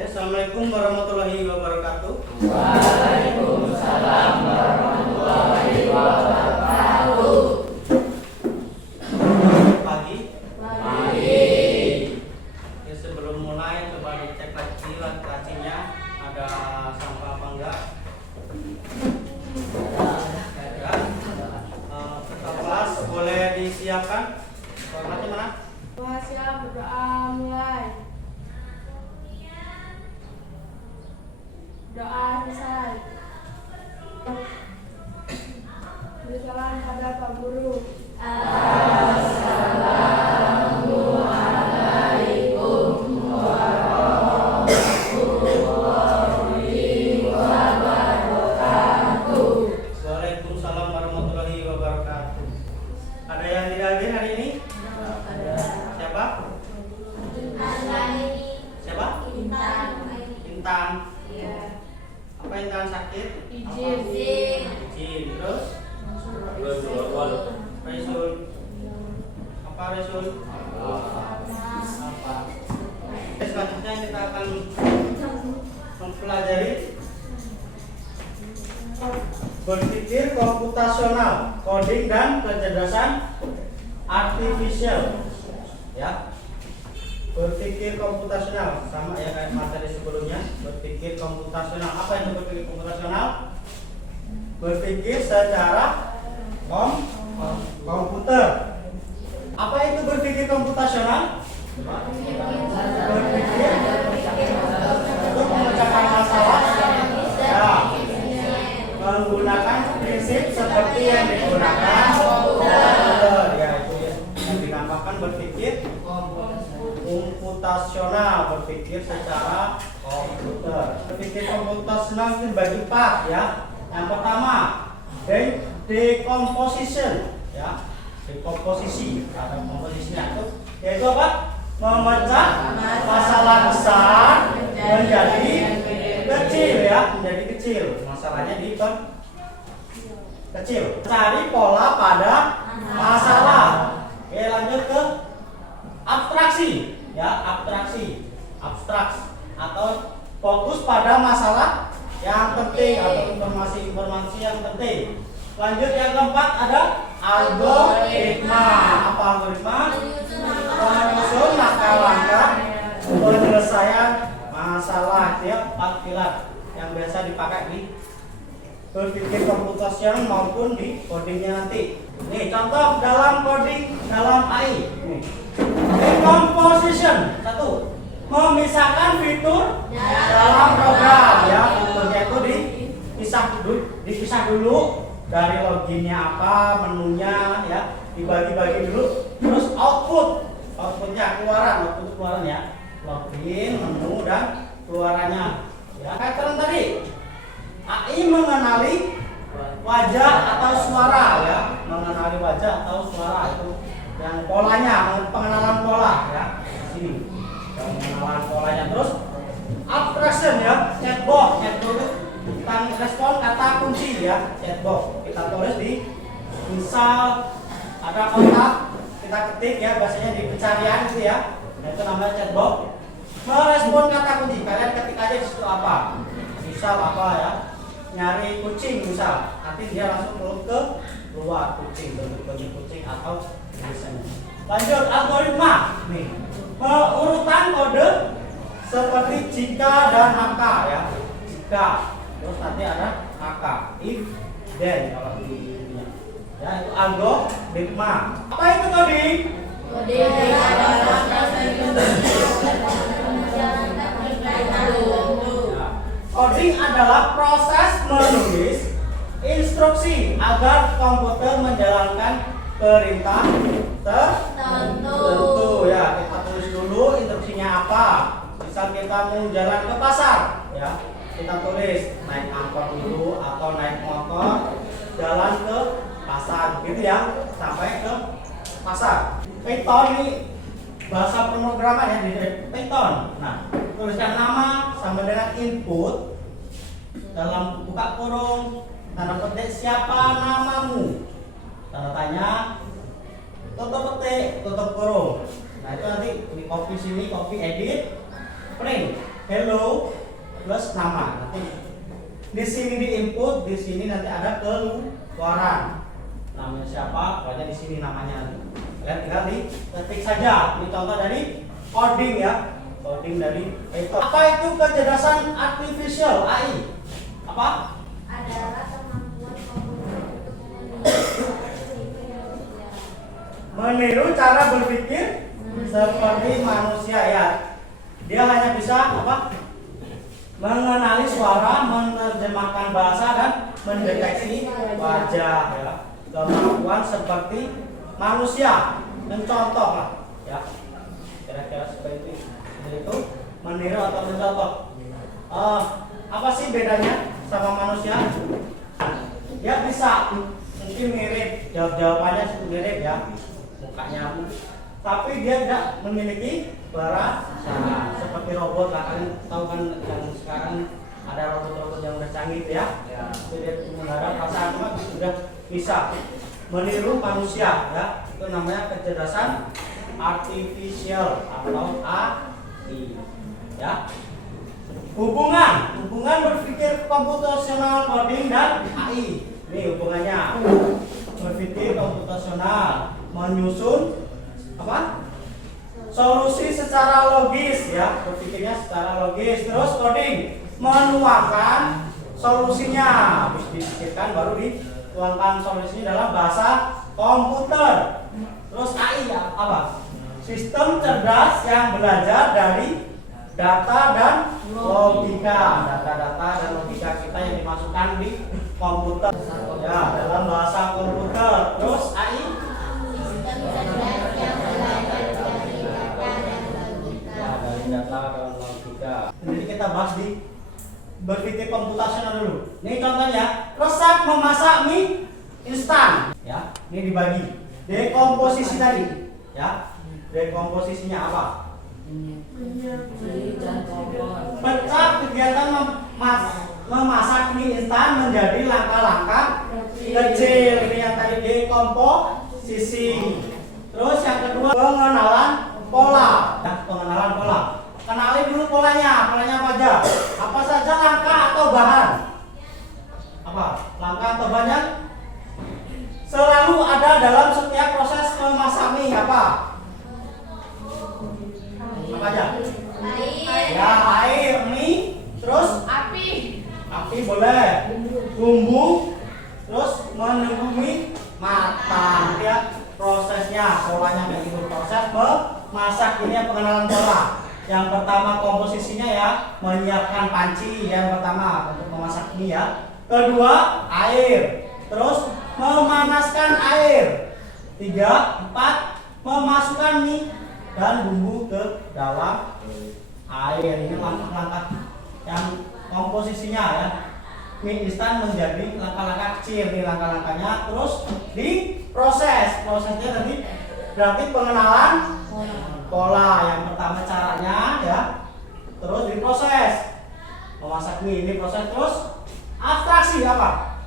Assalamualaikum warahmatullahi wabarakatuh. Waalaikumsalam warahmatullahi wabarakatuh. Pagi. Pagi. Ya, sebelum mulai coba dicek lagi lacinya ada sampah apa enggak. Ada. Peserta kelas boleh disiapkan. Formatnya mana? Siap, berdoa mulai. Doa selesai. Beri salam pada Pak Guru. Assalamualaikum warahmatullahi wabarakatuh. Waalaikumsalam warahmatullahi wabarakatuh. Ada yang tidak hadir hari ini? Siapa? Siapa? Intan. Apa Intan sakit? Izin. Izin. Terus? Resul. Apa Resul? Apa? Selanjutnya kita akan mempelajari berpikir komputasional, coding dan kecerdasan artifisial. Ya. Berpikir komputasional sama ya kayak materi sebelumnya. Berpikir komputasional. Apa itu berpikir komputasional? Berpikir secara komputer. Apa itu berpikir komputasional? Berpikir untuk memecahkan masalah ya, menggunakan prinsip seperti yang digunakan komputer. Ya, itu ya yang dinamakan berpikir komputasional, berpikir secara komputer. Berpikir komputasional itu bagi part ya. Yang pertama, decomposition ya. Dekomposisi atau komposisinya itu yaitu apa? Memecah masalah besar menjadi kecil ya, menjadi kecil. Masalahnya kecil. Cari pola pada masalah. Oke, lanjut ke abstraksi ya, abstraks atau fokus pada masalah yang penting atau informasi yang penting. Lanjut yang keempat ada algoritma. Apa algoritma? Menyusun langkah-langkah penyelesaian masalah ya, 4 pilar yang biasa dipakai di berpikir komputasional maupun di codingnya nanti. Nih contoh dalam coding dalam AI. Nih. Decomposition 1. Memisahkan fitur dalam program ya, fiturnya itu dipisah dulu dari loginnya apa, menunya ya, dibagi-bagi dulu. Terus outputnya keluaran ya, login, menu dan keluarannya ya. Pattern tadi AI mengenali wajah atau suara ya, mengenali wajah atau suara itu yang polanya, pengenalan pola ya, sini pengenalan polanya. Terus abstraction ya, chatbot itu bukan respon kata kunci ya, chatbot kita tulis di misal ada kontak kita ketik ya, biasanya di pencarian gitu ya, nah, itu namanya chatbot. Merespon kata kunci, kalian ketik aja di situ apa, misal apa ya, nyari kucing misal, nanti dia langsung ke keluar kucing, bentuk kucing atau tulisannya. Lanjut algoritma nih, urutan kode seperti jika dan maka ya, jika terus nanti ada maka, if then kalau di ininya ya, itu algoritma. Apa itu coding? Coding adalah proses menulis instruksi agar komputer menjalankan perintah tertentu ya. Kita tulis dulu instruksinya apa. Misal kita mau jalan ke pasar ya, kita tulis naik angkot dulu atau naik motor jalan ke pasar gitu ya, sampai ke pasar. Python ini bahasa pemrograman ya, di Python. Nah, tuliskan nama sama dengan input dalam buka kurung, tanda petik siapa namamu, tanda tanya, tutup petik, tutup kurung. Nah itu nanti di copy sini, copy edit, print. hello plus nama. Nanti di sini di input, di sini nanti ada keluaran. Namanya siapa? Pokoknya di sini namanya. Kalian tinggal diketik saja. Ini contoh dari coding ya. Coding dari itu. Apa itu kecerdasan artificial AI? Apa? Adalah kemampuan komputer untuk Meniru cara berpikir seperti manusia ya. Dia hanya bisa apa? Mengenali suara, menerjemahkan bahasa dan mendeteksi wajah ya. Kemampuan seperti manusia, mencontoh lah ya. Kira-kira seperti itu meniru atau mencontoh. Apa sih bedanya sama manusia? Dia bisa mungkin mirip, jawabannya mirip ya, mukanya, tapi dia tidak memiliki perasaan seperti robot lah. Kalian tahu kan yang sekarang ada robot-robot yang udah canggih ya, dia mengharap perasaan, cuma sudah bisa meniru manusia ya. Itu namanya kecerdasan artificial atau AI ya. Hubungan berpikir komputasional coding dan AI. Ini hubungannya. Berpikir komputasional, menyusun apa? Solusi secara logis ya, berpikirnya secara logis. Terus coding, menuangkan solusinya. Habis dipikirkan baru dituangkan solusinya dalam bahasa komputer. Terus AI ya, apa? Sistem cerdas yang belajar dari data dan logika. Data-data dan logika kita yang dimasukkan di komputer ya, dalam bahasa komputer. Terus AI sistem cerdas yang belajar dari data dan logika. ya, dari data dan logika. Jadi kita bahas di berpikir komputasional dulu. Ini contohnya, resep memasak mie instan ya. Ini dibagi dekomposisi tadi ya. Dekomposisinya apa? Pecah kegiatan memasak mie instan menjadi langkah-langkah kecil. Ini yang tadi dekomposisi. Terus yang kedua pengenalan pola. Ya, pengenalan pola. Kenali dulu polanya. Polanya apa aja? Apa saja langkah atau bahan? Apa? Langkah atau bahannya selalu ada dalam setiap proses memasak mie. Apa? Apa aja? Air. Ya, air, mie, terus Api. api boleh, bumbu, terus menunggu mie matang ya. Prosesnya, polanya kayak gitu. Proses memasak ini yang pengenalan pola. Yang pertama komposisinya ya, menyiapkan panci yang pertama untuk memasak mie ya. Kedua, air. Terus memanaskan air. 3, 4, memasukkan mie dan bumbu ke dalam air. Ini langkah-langkah yang komposisinya ya. Mie instan menjadi langkah-langkah kecil. Ini langkah-langkahnya. Terus diproses. Prosesnya tadi berarti pengenalan pola. Yang pertama caranya ya. Terus diproses. Memasak mie ini proses. Terus abstraksi apa?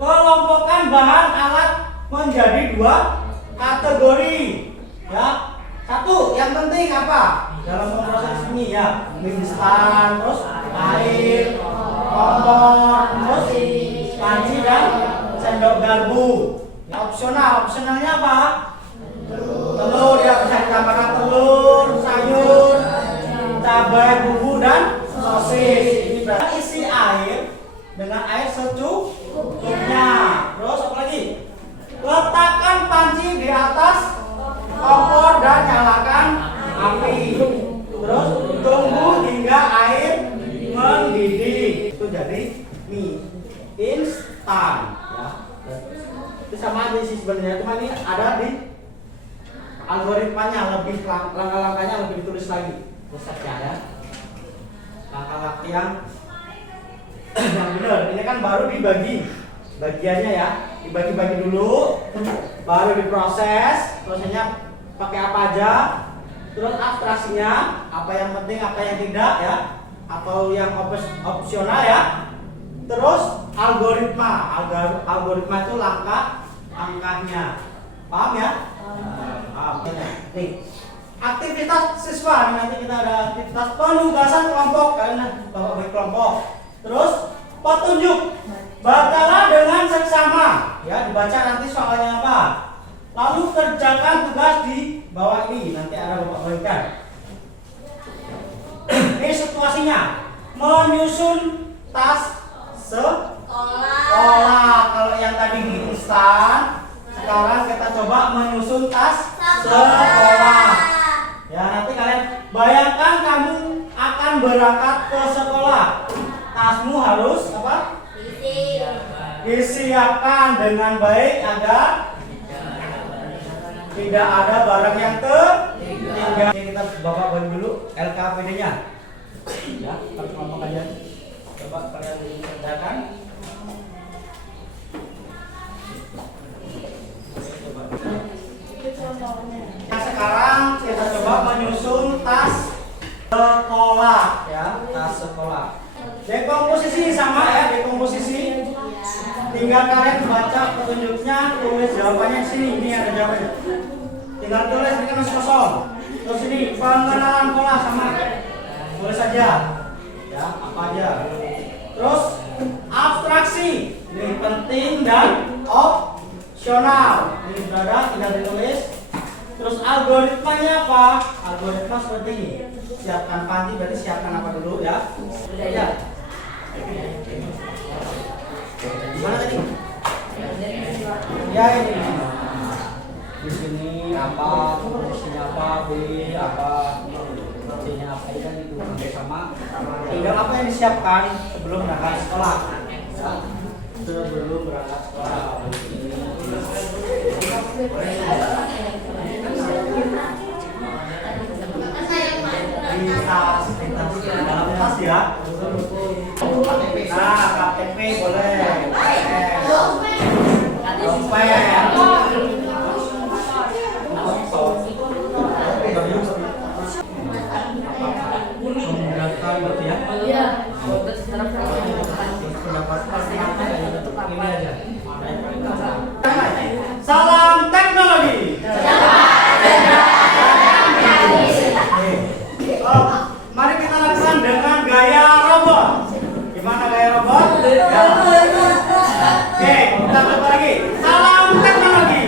Kelompokkan bahan alat menjadi 2 kategori ya. Satu, yang penting apa? Dalam memproses mie ya, mie instan, terus air, kompor, terus panci dan sendok garpu. Opsionalnya apa? Telur ya, bisa ditambahkan telur, sayur, cabai, bumbu dan sosis. Ini berarti isi air dengan air secukupnya. Terus apa lagi? Letakkan panci di atas kompor dan nyalakan api. Terus tunggu hingga air mendidih. Itu jadi mie instan ya. Itu sama aja sih sebenarnya, cuma ini ada di algoritmanya, lebih langkah-langkahnya lebih ditulis lagi resepnya ya. Langkah-langkah yang benar. Ini kan baru dibagi bagiannya ya, dibagi-bagi dulu, baru diproses. Prosesnya pakai apa aja, terus abstraksinya apa yang penting, apa yang tidak ya, atau yang opsional ya. Terus algoritma itu langkah-langkahnya. Paham ya? Paham. Nih, aktivitas siswa. Nanti kita ada aktivitas penugasan kelompok, kalian bapak bagi kelompok. Terus petunjuk, bacalah dengan seksama, ya dibaca nanti soalnya apa. Lalu kerjakan tugas di bawah ini, nanti ada bapak bagikan. Ini situasinya, menyusun tas sekolah. Kalau yang tadi di instan, sekarang kita coba menyusun tas sekolah. Ya, nanti kalian bayangkan kamu akan berangkat ke sekolah. Tasmu harus apa? Disiapkan dengan baik agar tidak ada barang yang tertinggal. Kita bapak bagi dulu LKPD-nya. Ya, kalau kalian coba kalian kerjakan. Nah, sekarang kita coba menyusun tas sekolah, ya, tas sekolah. Dekomposisi sama ya, dekomposisi. Tinggal kalian baca petunjuknya, tulis jawabannya di sini. Ini ada jawabannya. Tinggal tulis, ini kan masih kosong. Terus ini pengenalan pola sama. Tulis saja. Ya, apa aja. Terus abstraksi. Ini penting dan opsional. Ini sudah ada, tinggal ditulis. Terus algoritmanya apa? Algoritma seperti ini. Siapkan panti, berarti siapkan apa dulu ya? Ya. Mana tadi? Ya ini. Di sini apa? Posisinya apa? B apa? C-nya apa? Ya itu hampir sama. Tinggal apa yang disiapkan sebelum berangkat sekolah? Ya. Sebelum berangkat sekolah. Di dalam tas ya. Nah, KTP boleh. Salam teknologi. Mari kita lakukan dengan gaya robot. Gimana gaya robot? Ya. Oke, kita coba lagi. Salam teknologi.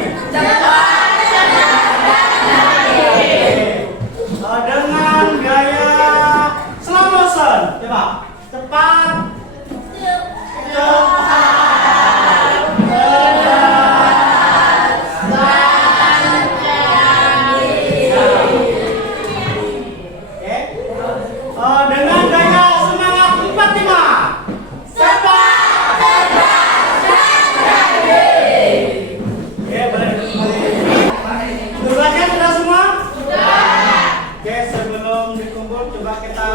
Dengan gaya slow motion. Coba. Cepat. Dengan gaya semangat 45. Oke, boleh. Tugasnya sudah semua? Sudah. Oke, sebelum dikumpul coba kita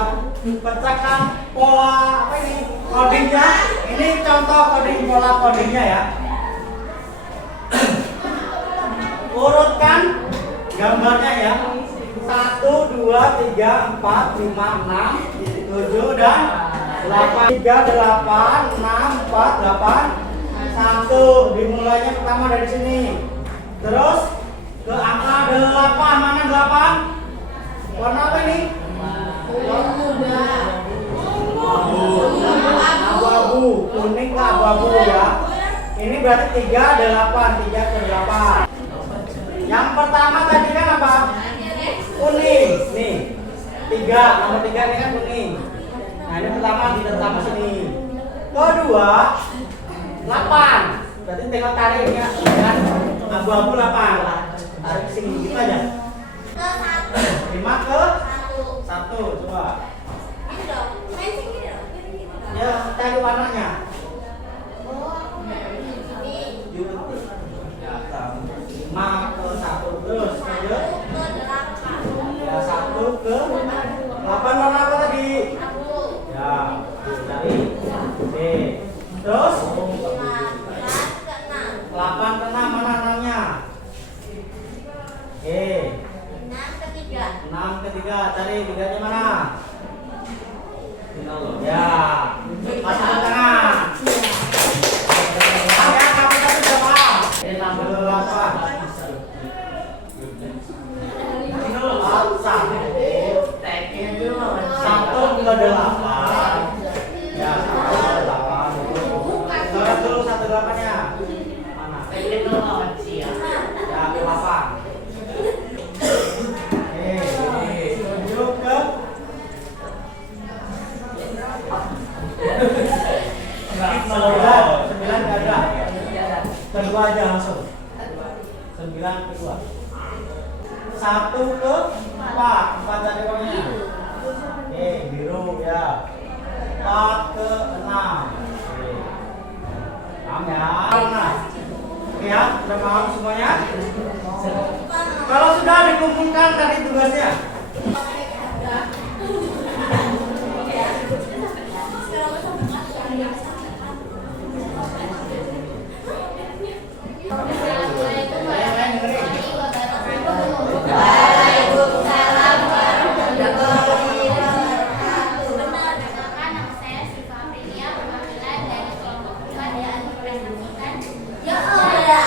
pecahkan pola apa ini? Codingnya. Ini contoh coding pola codingnya ya. Urutkan gambarnya ya. 1, 2, 3, 4, 5, 6, 7 dan 8. 3, 8, 6, 4, 8, 1. Dimulainya pertama dari sini. Terus ke angka 8. Mana 8? Warna apa ini? Abu-abu. Kuning ke abu-abu ya. Ini berarti 3, 8. 3 ke 8. Yang pertama tadi kan apa? Kuning, nih 3, nomor 3 ini kan kuning. Nah ini pertama ditambah sini. Kedua 8, berarti tinggal tarik ini kan abu-abu 8. Tarik ke sini gitu aja. 5 ke 1, coba. Ya cari warnanya. 5 ke 1 terus lanjut. Ya 1 ke 8 warna apa tadi? Ya, cari. Oke. Terus 8 ke 6 mana 6-nya? Oke. 6 ke 3, cari 3-nya mana? Ya. Masuk ke tengah. Ya, kamu tadi sudah paham. 6 ke 8. ke 8. Ya, 8. Coret dulu 18-nya. Mana? Ya, ke 8. Tunjuk ke 9 nggak ada. Kedua aja langsung. 9 kedua. 1 ke 4. 4 cari uangnya. Biru ya. 4 ke 6. Paham ya? Oke ya, sudah paham semuanya? Kalau sudah dikumpulkan tadi tugasnya. Waalaikumsalam warahmatullahi wabarakatuh. Perkenalkan, nama saya Syifa Aprilia, perwakilan dari kelompok 4 yang dipresentasikan. Ya Allah.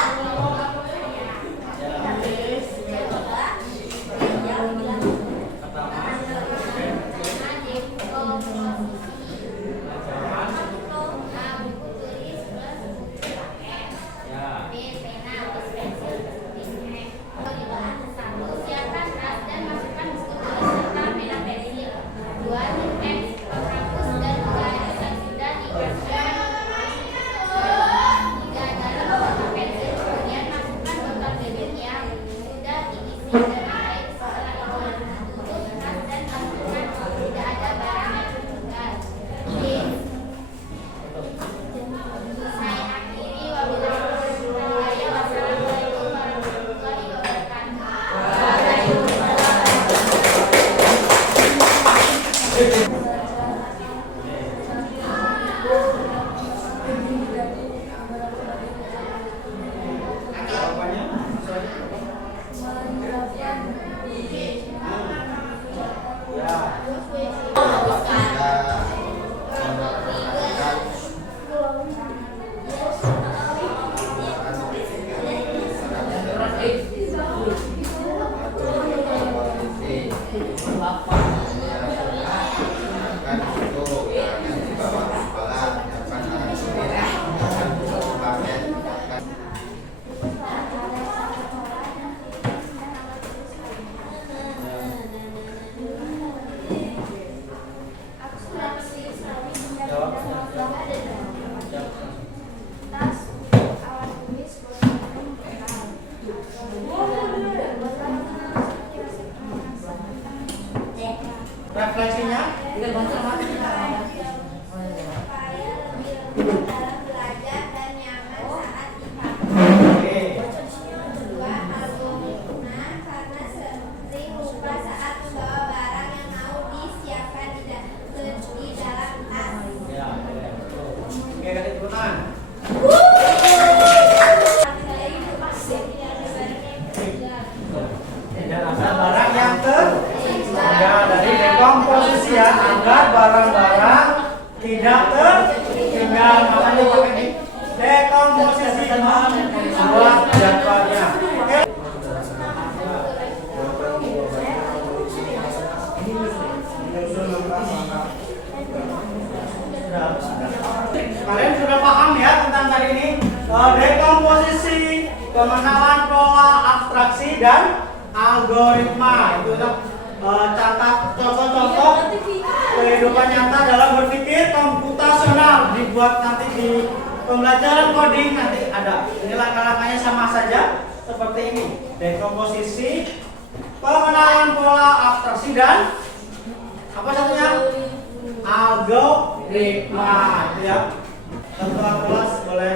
Refleksinya? Barang yang ya dari dekomposisi ya, agar barang-barang tidak tertinggal, makanya pakai di dekomposisi buat jadwalnya. Oke. Kalian sudah paham ya tentang tadi ini dekomposisi, pengenalan pola abstraksi dan algoritma. Itu catat contoh-contoh kehidupan nyata dalam berpikir komputasional, dibuat nanti di pembelajaran coding nanti ada. Ini langkah-langkahnya sama saja seperti ini: dekomposisi, pengenalan pola abstraksi dan apa satunya? Algoritma. Ya. Ketua kelas boleh